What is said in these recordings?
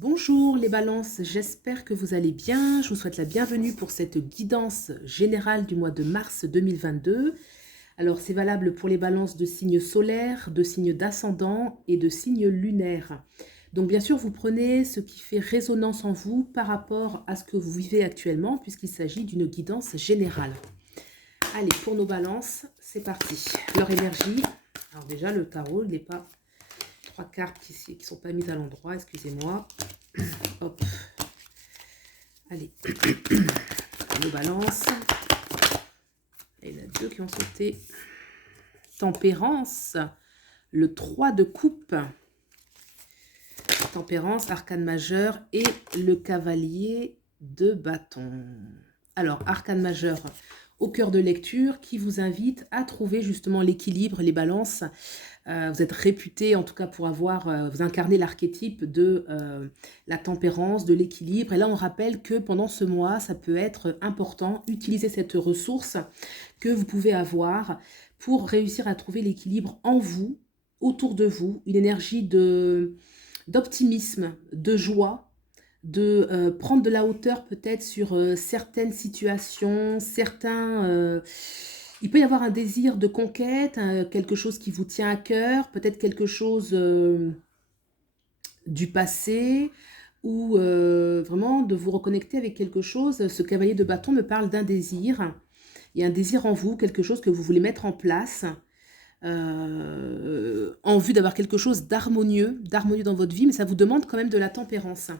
Bonjour les balances, j'espère que vous allez bien. Je vous souhaite la bienvenue pour cette guidance générale du mois de mars 2022. Alors c'est valable pour les balances de signes solaires, de signes d'ascendant et de signes lunaires. Donc bien sûr, vous prenez ce qui fait résonance en vous par rapport à ce que vous vivez actuellement puisqu'il s'agit d'une guidance générale. Allez, pour nos balances, c'est parti. Leur énergie. Alors déjà, le tarot, il n'est pas... Trois cartes qui ne sont pas mises à l'endroit, excusez-moi. Hop. Allez. On balance. Et il y en a deux qui ont sauté. Tempérance. Le 3 de coupe. Tempérance, arcane majeur et le cavalier de bâton. Alors, arcane majeur au cœur de lecture qui vous invite à trouver justement l'équilibre, les balances. Vous êtes réputé en tout cas pour avoir, vous incarnez l'archétype de la tempérance, de l'équilibre. Et là, on rappelle que pendant ce mois, ça peut être important, utiliser cette ressource que vous pouvez avoir pour réussir à trouver l'équilibre en vous, autour de vous, une énergie d'optimisme, de joie, de prendre de la hauteur peut-être sur certaines situations, il peut y avoir un désir de conquête, quelque chose qui vous tient à cœur, peut-être quelque chose du passé, ou vraiment de vous reconnecter avec quelque chose. Ce cavalier de bâton me parle d'un désir. Il y a un désir en vous, quelque chose que vous voulez mettre en place, en vue d'avoir quelque chose d'harmonieux dans votre vie, mais ça vous demande quand même de la tempérance.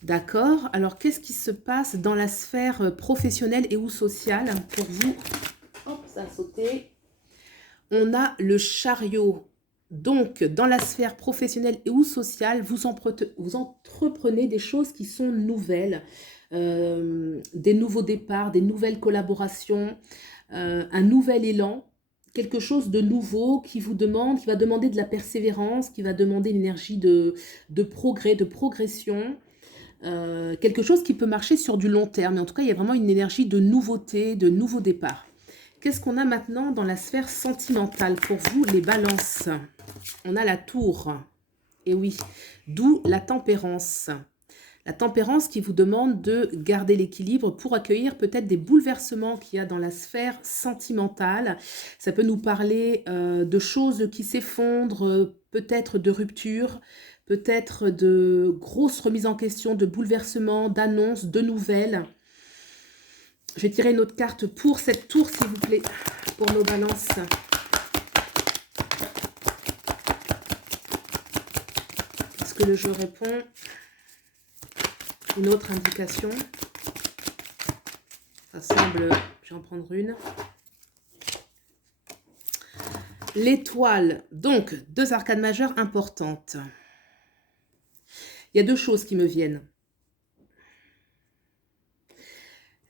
D'accord. Alors, qu'est-ce qui se passe dans la sphère professionnelle et ou sociale pour vous? Hop, ça a sauté. On a le chariot. Donc, dans la sphère professionnelle et ou sociale, vous entreprenez des choses qui sont nouvelles, des nouveaux départs, des nouvelles collaborations, un nouvel élan, quelque chose de nouveau qui va demander de la persévérance, qui va demander une énergie de progrès, de progression. Quelque chose qui peut marcher sur du long terme. Mais en tout cas, il y a vraiment une énergie de nouveauté, de nouveau départ. Qu'est-ce qu'on a maintenant dans la sphère sentimentale pour vous, les balances? On a la tour. Et oui, d'où la tempérance. La tempérance qui vous demande de garder l'équilibre pour accueillir peut-être des bouleversements qu'il y a dans la sphère sentimentale. Ça peut nous parler de choses qui s'effondrent, peut-être de rupture, peut-être de grosses remises en question, de bouleversements, d'annonces, de nouvelles. Je vais tirer une autre carte pour cette tour, s'il vous plaît, pour nos balances. Est-ce que le jeu répond? Une autre indication. Ça semble... Je vais en prendre une. L'étoile. Donc, deux arcanes majeures importantes. Il y a deux choses qui me viennent.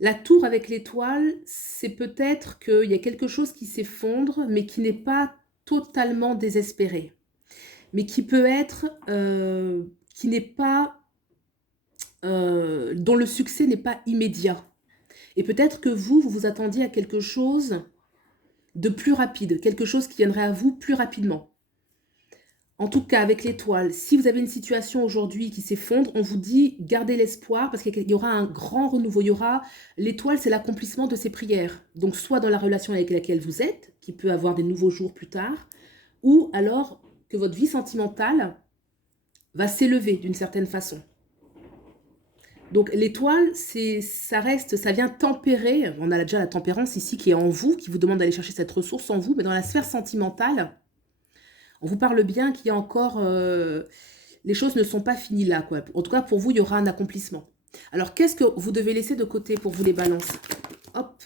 La tour avec l'étoile, c'est peut-être qu'il y a quelque chose qui s'effondre, mais qui n'est pas totalement désespéré. Mais qui peut être... qui n'est pas... dont le succès n'est pas immédiat. Et peut-être que vous vous attendiez à quelque chose de plus rapide, quelque chose qui viendrait à vous plus rapidement. En tout cas, avec l'étoile, si vous avez une situation aujourd'hui qui s'effondre, on vous dit gardez l'espoir parce qu'il y aura un grand renouveau. L'étoile, c'est l'accomplissement de ses prières. Donc, soit dans la relation avec laquelle vous êtes, qui peut avoir des nouveaux jours plus tard, ou alors que votre vie sentimentale va s'élever d'une certaine façon. Donc l'étoile, ça vient tempérer. On a déjà la tempérance ici qui est en vous, qui vous demande d'aller chercher cette ressource en vous, mais dans la sphère sentimentale, on vous parle bien qu'il y a encore... les choses ne sont pas finies là, quoi. En tout cas, pour vous, il y aura un accomplissement. Alors, qu'est-ce que vous devez laisser de côté pour vous, les balances? Hop.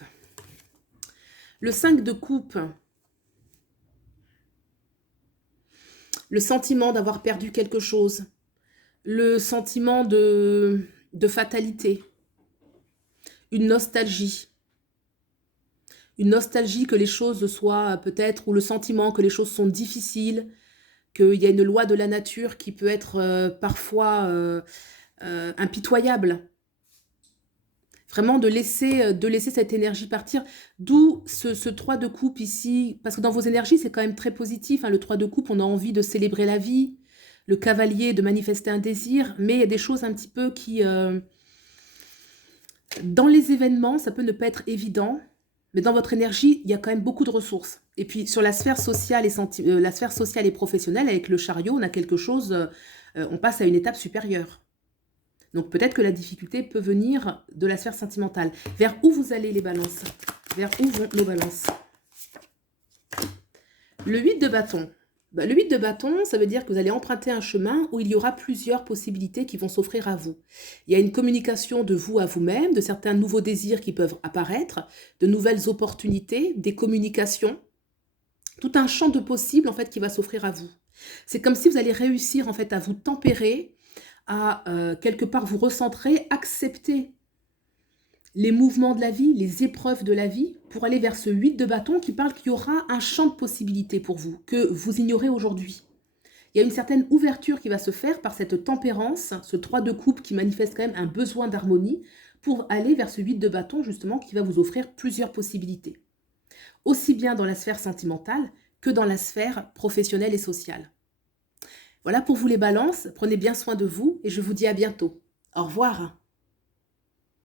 Le 5 de coupe. Le sentiment d'avoir perdu quelque chose. Le sentiment de fatalité. Une nostalgie. Une nostalgie que les choses soient peut-être, ou le sentiment que les choses sont difficiles, qu'il y a une loi de la nature qui peut être parfois impitoyable. Vraiment de laisser cette énergie partir. D'où ce 3 de coupe ici, parce que dans vos énergies, c'est quand même très positif. Hein, le 3 de coupe, on a envie de célébrer la vie, le cavalier de manifester un désir, mais il y a des choses un petit peu qui... dans les événements, ça peut ne pas être évident, mais dans votre énergie, il y a quand même beaucoup de ressources. Et puis sur la sphère sociale et, la sphère sociale et professionnelle, avec le chariot, on a quelque chose, on passe à une étape supérieure. Donc peut-être que la difficulté peut venir de la sphère sentimentale. Vers où vous allez les balances? Vers où vont nos balances? Le 8 de bâton. Le 8 de bâton, ça veut dire que vous allez emprunter un chemin où il y aura plusieurs possibilités qui vont s'offrir à vous. Il y a une communication de vous à vous-même, de certains nouveaux désirs qui peuvent apparaître, de nouvelles opportunités, des communications, tout un champ de possibles en fait qui va s'offrir à vous. C'est comme si vous allez réussir en fait à vous tempérer, à quelque part vous recentrer, accepter les mouvements de la vie, les épreuves de la vie, pour aller vers ce 8 de bâton qui parle qu'il y aura un champ de possibilités pour vous, que vous ignorez aujourd'hui. Il y a une certaine ouverture qui va se faire par cette tempérance, ce 3 de coupe qui manifeste quand même un besoin d'harmonie, pour aller vers ce 8 de bâton justement qui va vous offrir plusieurs possibilités. Aussi bien dans la sphère sentimentale que dans la sphère professionnelle et sociale. Voilà pour vous les balances, prenez bien soin de vous et je vous dis à bientôt. Au revoir.